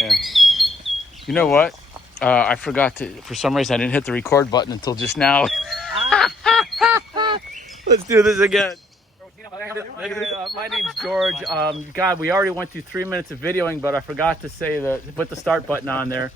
Yeah. You know what? I forgot to, for some reason, I didn't hit the record button until just now. Let's do this again. My name's George. God, we already went through 3 minutes of videoing, but I forgot to say to put the start button on there.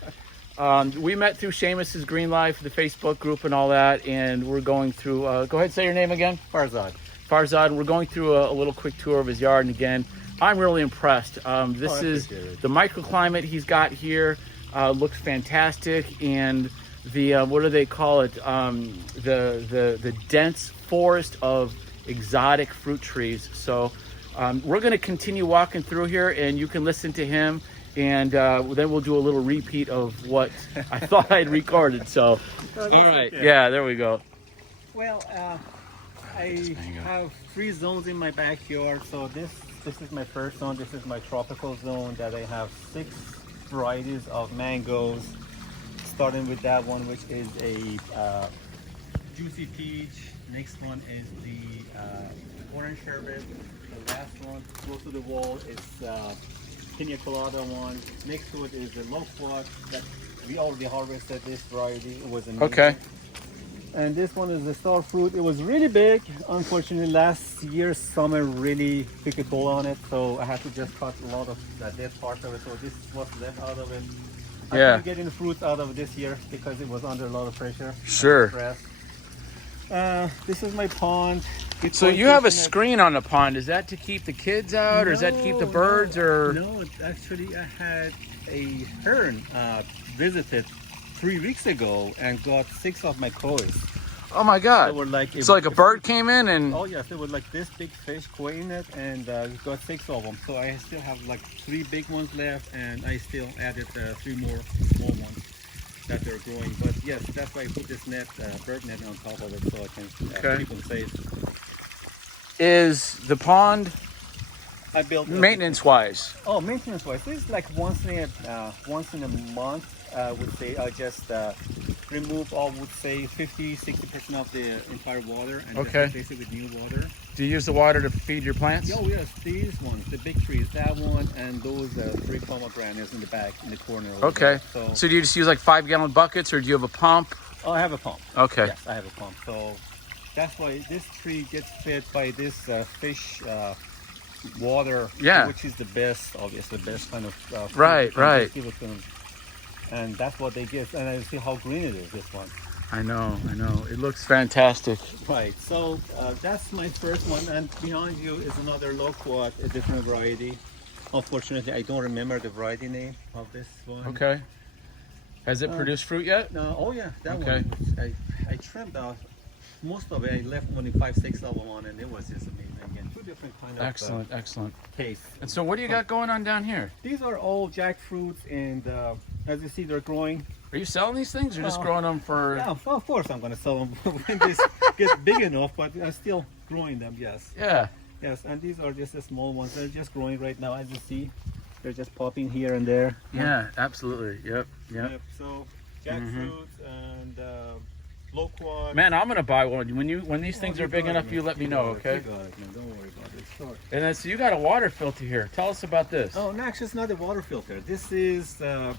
We met through Seamus's Green Life, the Facebook group and all that, and we're going through, go ahead, say your name again. Farzad. Farzad, we're going through a little quick tour of his yard, and again, I'm really impressed. This is the microclimate he's got here. Looks fantastic, and the what do they call it? The dense forest of exotic fruit trees. So we're going to continue walking through here, and you can listen to him, and then we'll do a little repeat of what I thought I'd recorded. So all right, yeah, there we go. Well, I have 3 zones in my backyard. So this is my first zone. This is my tropical zone that I have 6 varieties of mangoes, starting with that one, which is a juicy peach. Next one is the orange sherbet. The last one close to the wall is pina colada one. Next to it is the loquat that we already harvested. This variety, it was amazing. Okay. And this one is the star fruit. It was really big. Unfortunately, last year's summer really took a toll on it, so I had to just cut a lot of the dead parts of it. So this is what's left out of it. I couldn't get any fruits out of it this year because it was under a lot of pressure. Sure. This is my pond. So you have a screen on the pond. Is that to keep the kids out, or is that to keep the birds, or? No, actually I had a heron visited 3 weeks ago and got 6 of my koi. Oh my God! They were like so like a bird came in and. Oh yes, there were like this big fish koi in it, and got 6 of them. So I still have like 3 big ones left, and I still added 3 more small ones that they're growing. But yes, that's why I put this net, bird net, on top of it, so I can keep them safe. Is the pond I built maintenance-wise? Oh, maintenance-wise, this is like once in a month. I would say I just remove, I would say 50-60% of the entire water and just replace it with new water. Do you use the water to feed your plants? Oh yes, these ones, the big trees, that one, and those 3 pomegranates in the back, in the corner. Okay. So do you just use like 5-gallon buckets, or do you have a pump? Oh, I have a pump. Okay. Yes, I have a pump. So that's why this tree gets fed by this fish water, which is the best, obviously, the best kind of right. Give it to them. And that's what they get. And I see how green it is, this one. I know. It looks fantastic. Right. So that's my first one. And behind you is another loquat, a different variety. Unfortunately, I don't remember the variety name of this one. Okay. Has it produced fruit yet? No. Oh yeah, that one. I trimmed out most of it. I left only 5-6 of them on, and it was just amazing. Again, 2 different kind of excellent taste. And so what do you got going on down here? These are all jackfruits, and as you see, they're growing. Are you selling these things, or just growing them for? Yeah, well, of course I'm going to sell them when this gets big enough, but I'm still growing them. Yes. Yeah. Yes, and these are just the small ones. They're just growing right now, as you see. They're just popping here and there. Yeah, absolutely. Yep. So jackfruits and loquat. Man, I'm gonna buy one. When these things are big enough, you let me know, okay? You got it, man. Don't worry about it. Sure. And then, so you got a water filter here. Tell us about this. Oh, no, actually, it's not a water filter. This is the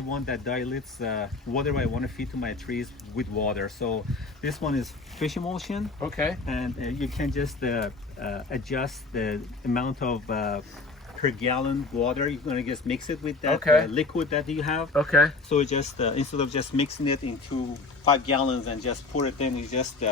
one that dilates whatever I want to feed to my trees with water. So this one is fish emulsion. Okay. And you can just adjust the amount of per gallon water. You're gonna just mix it with that liquid that you have. Okay. So just instead of just mixing it into 5 gallons and just pour it in, you just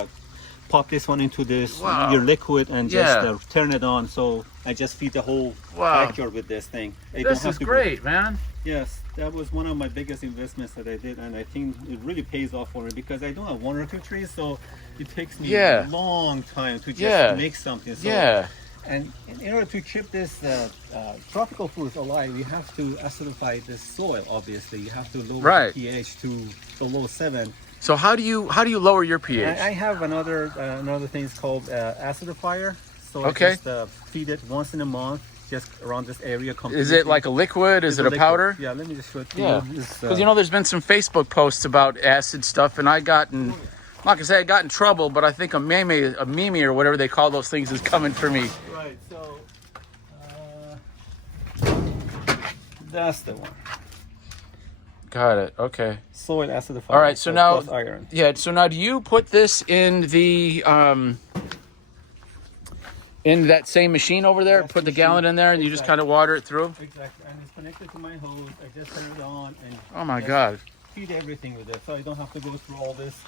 pop this one into this your liquid and just turn it on. So I just feed the whole backyard with this thing. This is great, man. Yes, that was one of my biggest investments that I did, and I think it really pays off for me because I don't have 1 or 2 trees, so it takes me a long time to just make something. So, and in order to keep this tropical fruits alive, you have to acidify the soil. Obviously, you have to lower the pH to below 7. So how do you lower your pH? I have another thing is called acidifier. So I just feed it once in a month, just around this area. Is it like a liquid? Is it a powder? Yeah, let me just show it to you. Yeah, because there's been some Facebook posts about acid stuff, and I got in, like I said, I got in trouble. But I think a meme or whatever they call those things is coming for me. Right. So That's the one. Got it. Okay. Soil acidifier. All right. So now, plus iron. yeah. So now, do you put this in the in that same machine over there? That's Put the machine. gallon in there, and you just Exactly. kind of water it through. Exactly, and it's connected to my hose. I just turn it on and Oh my just God. feed everything with it, so I don't have to go through all this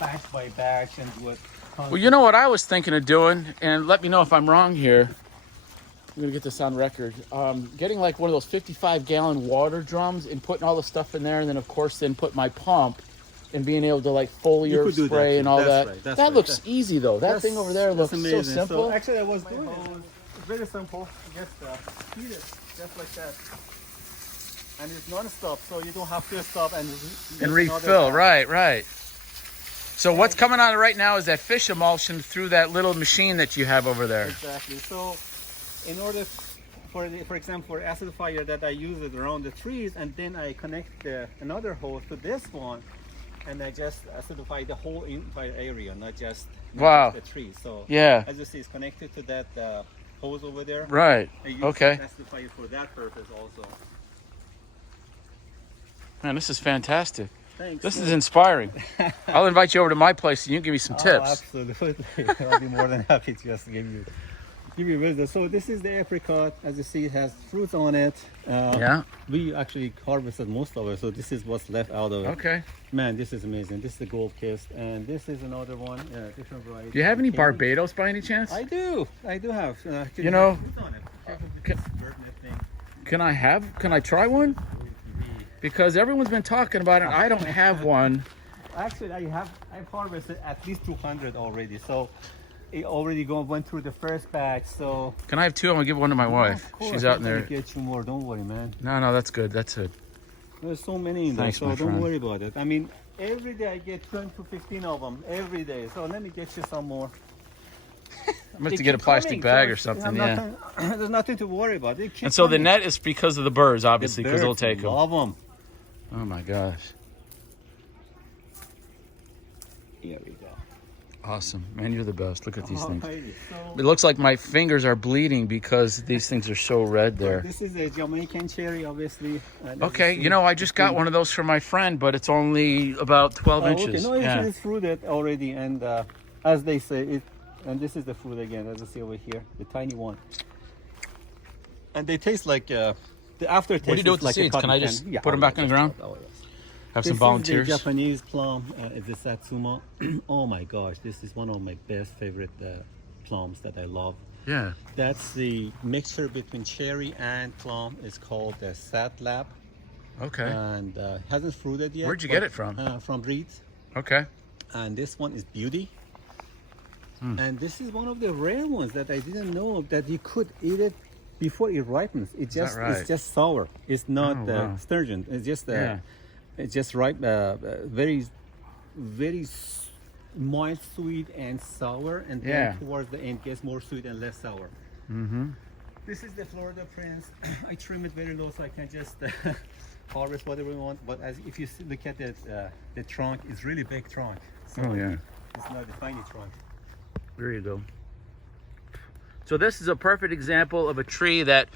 batch by batch and do it. Well, you know what I was thinking of doing, and let me know if I'm wrong here. I'm gonna get this on record. Getting like one of those 55-gallon water drums and putting all the stuff in there, and then of course then put my pump, and being able to like foliar could do that spray too. and all That's that. right. That's That right. looks easy though. That thing over there looks so amazing. simple. So actually, I was doing it. It's very simple. Just feed it just like that, and it's non-stop, so you don't have to stop and Refill. Right. So what's coming out right now is that fish emulsion through that little machine that you have over there. Exactly. So, in order for example, for acidifier that I use it around the trees, and then I connect another hose to this one, and I just acidify the whole entire area, not just Wow. the trees. So Yeah. as you see, it's connected to that hose over there. Right. I use Okay. acidifier for that purpose also. Man, this is fantastic. Thanks. This is inspiring. I'll invite you over to my place and you can give me some Oh, tips. absolutely. I'll be more than happy to just give you wisdom. So this is the apricot. As you see, it has fruits on it. Yeah. We actually harvested most of it, so this is what's left out of it. Okay. Man, this is amazing. This is the gold kissed, and this is another one, different variety. Do you have any Candy. Barbados by any chance? I do have. You know, fruits on it. Check with can- this bird thing. Can I try one? Because everyone's been talking about it. I don't have one. Actually, I've harvested at least 200 already. So it already went through the first batch. So Can I have two? I'm gonna give one to my wife. of course, She's out in I'm gonna there. Get you more. Don't worry, man. No, that's good. That's it. There's so many in there, Thanks, so my don't friend. worry about it. I mean, every day I get 10 to 15 of them every day. So let me get you some more. I'm gonna have They to get a keep plastic coming, bag so or something. I'm Yeah. nothing- there's nothing to worry about. They keep And so the coming. net is because of the birds, The obviously, because they'll birds take them. love them. Oh my gosh. Here we go. Awesome. Man, you're the best. Look at these things. Alrighty, so It looks like my fingers are bleeding because these things are so red there. this is a Jamaican cherry, obviously. Okay, you know, I just got one of those for my friend, but it's only about 12 inches. Okay, no, Yeah. it's fruited already, and as they say, and this is the fruit again, as you see over here, the tiny one. And they taste like the aftertaste. What do you do is with the like a seeds? Can cotton I just candy. put 'em back in the ground? Have some This volunteers. is the Japanese plum. It's the Satsuma. Oh my gosh, this is one of my best favorite plums that I love. Yeah. That's the mixture between cherry and plum. It's called the Sat Lab, Okay. and hasn't fruited yet. Where'd you but, get it from? From Reed's. Okay. And this one is Beauty. Hmm. And this is one of the rare ones that I didn't know that you could eat it before it ripens. It just right? it's just sour. It's not Oh, wow. sturgeon. It's just Yeah. it's just ripe, very mild, sweet, and sour. And then Yeah. towards the end, gets more sweet and less sour. Mm-hmm. This is the Florida Prince. I trim it very low so I can just harvest whatever we want. But as if you look at the trunk, it's really big trunk. So Oh, yeah. it's not a tiny trunk. There you go. So this is a perfect example of a tree that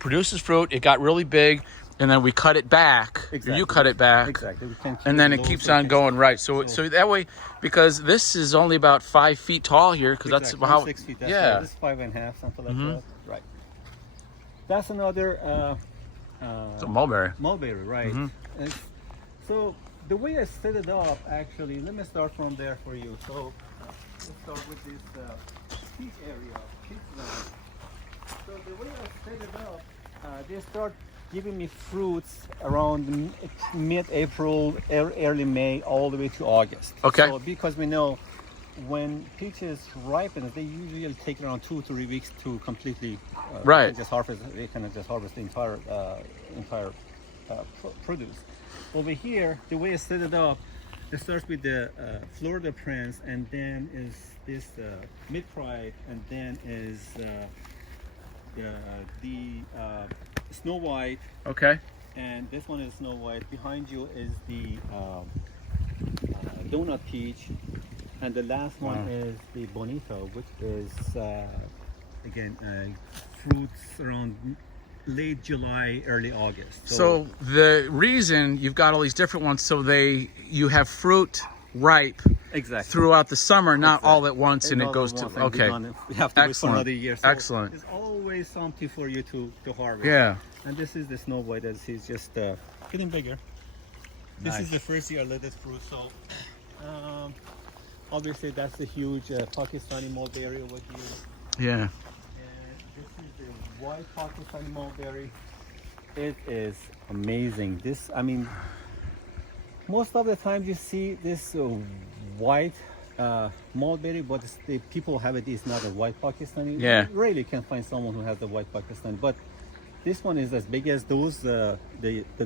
produces fruit. It got really big, and then we cut it back. Exactly. You cut it back. Exactly. We can keep And then it low keeps so we on can- going, right? So that way, because this is only about 5 feet tall here, because Exactly. that's how. 6 feet. That's Yeah. right. This is 5.5, something like Mhm. that. Right. That's another It's a mulberry. mulberry, right? Mhm. And so the way I set it up, actually, let me start from there for you. So let's start with this peach area, peach zone. So the way I set it up, they start giving me fruits around mid-April, early May, all the way to August. Okay. So because we know when peaches ripen, they usually take around 2 to 3 weeks to completely Right. just harvest. They can just harvest the entire produce. Over here, the way I set it up, it starts with the Florida Prince, and then is this mid-pride, and then is the Snow White, Okay. and this one is Snow White. Behind you is the Donut Peach, and the last one Wow. is the Bonito, which is again fruits around late July, early August. So the reason you've got all these different ones, so you have fruit ripe exactly throughout the summer, not exactly. all at once, and it goes to okay. We have to wait for another year. So Excellent. There's always something for you to harvest. Yeah. And this is the snow white as he's just getting bigger. This is the first year lettuce fruit. So obviously that's the huge Pakistani mulberry over here. Yeah. And this is the white Pakistani mulberry. It is amazing. This, I mean, most of the time you see this white mulberry, but the people have it is not a white Pakistani. Yeah. You rarely can find someone who has the white Pakistani, but this one is as big as those, the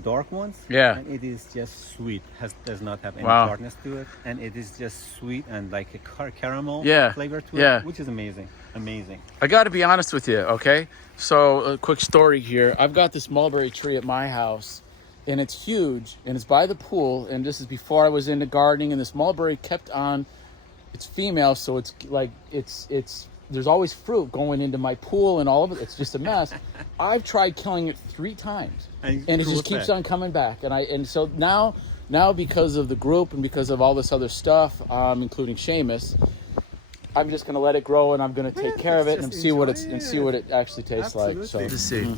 dark ones. Yeah. And it is just sweet. Does not have any Wow. tartness to it, and it is just sweet and like a caramel Yeah. flavor to Yeah. it, which is amazing. Amazing. I got to be honest with you, okay? So a quick story here. I've got this mulberry tree at my house, and it's huge, and it's by the pool, and this is before I was into gardening, and this mulberry kept on. It's female, so it's like it's there's always fruit going into my pool and all of it. It's just a mess. I've tried killing it 3 times, and it just keeps on coming back. And so now because of the group and because of all this other stuff, including Seamus, I'm just gonna let it grow, and I'm gonna take care of it and see what it actually tastes like. So Absolutely. to see.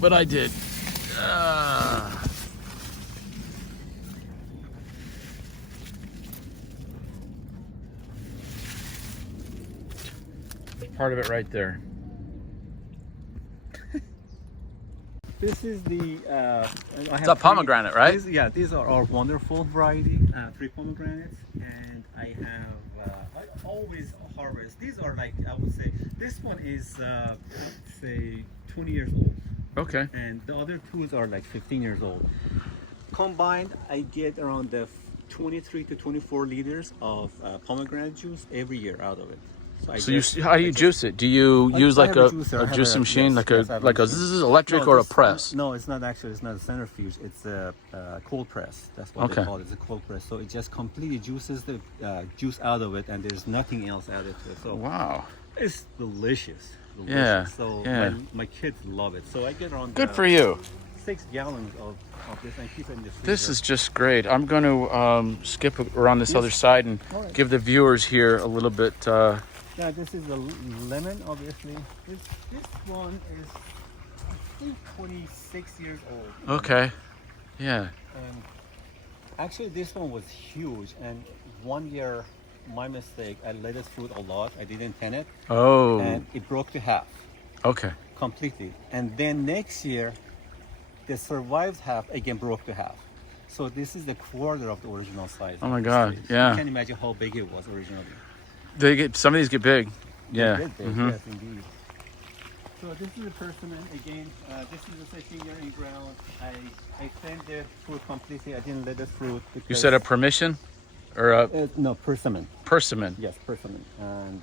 But I did. Part of it right there. This is the. It's a pomegranate, right? These are our wonderful variety, 3 pomegranates, and I have. I always harvest. These are like, I would say, this one is say 20 years old, Okay. and the other 2 are like 15 years old. Combined, I get around the 23 to 24 liters of pomegranate juice every year out of it. How do you juice it? Do you use like a juicer. juicing machine, yes, like a this is electric or a press? No, it's not actually. It's not a centrifuge. It's a cold press. That's what they call it. It's a cold press. So it just completely juices the juice out of it, and there's nothing else added to it. So Wow. it's delicious. Yeah, So yeah. my kids love it. So I get around Good for you. 6 gallons of this and keep it in the freezer. This is just great. I'm going to skip around this other side and All right. give the viewers here a little bit. Yeah, this is a lemon, obviously. This one is, I think, 26 years old. Okay. Yeah. And actually, this one was huge. And one year, my mistake, I let it fruit a lot. I didn't tin it. Oh. And it broke to half Okay. completely. And then next year, the survived half again broke to half. So this is the quarter of the original size. Oh my God, yeah. You can imagine how big it was originally. Some of these get big. Yeah. It did, Mhm. yes, indeed. So this is a persimmon again. This is the second year in ground. I thinned the fruit completely. I didn't let the fruit. You said a permission or a no, persimmon. persimmon. Yes, persimmon. And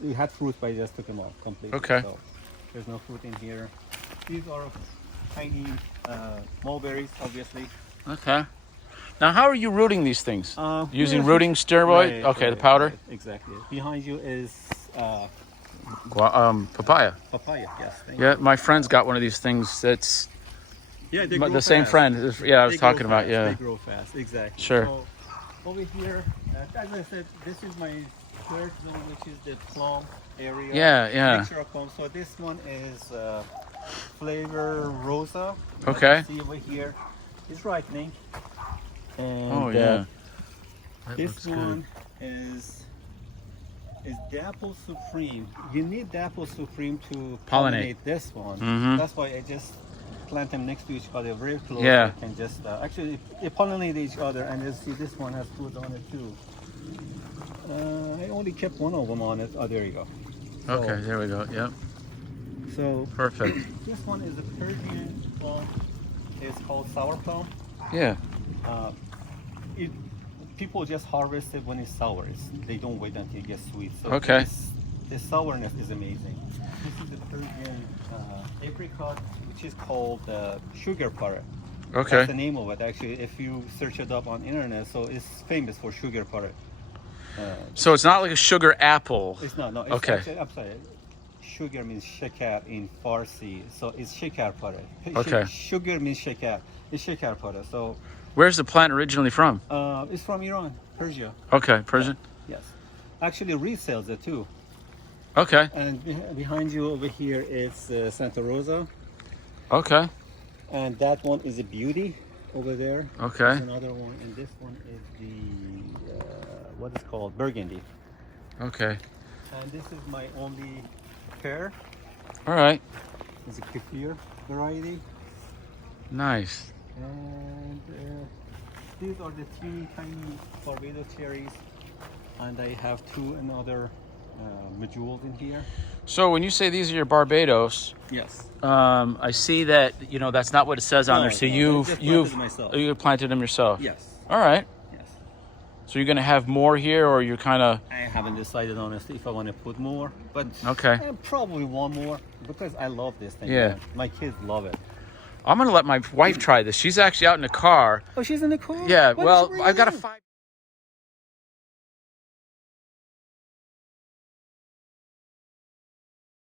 we had fruit, but I just took them off completely. Okay. So there's no fruit in here. These are tiny mulberries, obviously. Okay. Now, how are you rooting these things? Using yeah, rooting steroid? right, Okay, the right, powder? right, exactly. Behind you is Papaya. papaya. Yes. Thank Yeah, you. my friend's got one of these things that's Yeah, they the grow same fast. friend. Yeah, I was They grow talking about, fast. yeah. They grow fast, exactly. Sure. So over here, as I said, this is my third zone, which is the plum area. Yeah, yeah. Mixture of plum. So this one is flavor rosa. Okay. See over here, it's ripening. And Oh, yeah. That this looks good. one is Dapple Supreme. You need Dapple Supreme to pollinate this one. Mhm. That's why I just plant them next to each other, very close. Yeah. I can just actually they pollinate each other, and you see this one has fruit on it too. I only kept one of them on it. Oh, there you go. So, Okay, there we go. Yep. So Perfect. this one is a Persian plum. It's called sour plum. Yeah. People just harvest it when it's sour. They don't wait until it gets sweet. So Okay. the sourness is amazing. This is a Persian apricot, which is called sugar parrot. That's the Okay. name of it. Actually, if you search it up on internet, so it's famous for sugar parrot. So it's not like a sugar apple. It's not. No. It's Okay. Actually, I'm sorry. sugar means shekar in Farsi, so it's shekar pare. Okay. Sugar means shekar. It's shekar pare. So Where's the plant originally from? it's from Iran, Persia. Okay, Persian. Yes. Actually, resells it too. Okay. And behind you over here is Santa Rosa, Okay. and that one is a beauty over there. Okay. There's another one, and this one is the what is called burgundy. Okay. And this is my only pear. All right. It's a kefir variety. Nice. And these are the teeny tiny Barbados cherries. And I have two another medjool in here. So when you say these are your Barbados, Yes. I see that that's not what it says on there. So you planted them yourself. Yes. All right. Yes. So you're gonna have more here, or you're kind of? I haven't decided honestly if I want to put more, but Okay. Probably one more because I love this thing. Yeah. Man. My kids love it. I'm gonna let my wife try this. She's actually out in the car. Oh, she's in the car. Yeah. Why Well, don't you bring I've got a her in? 5.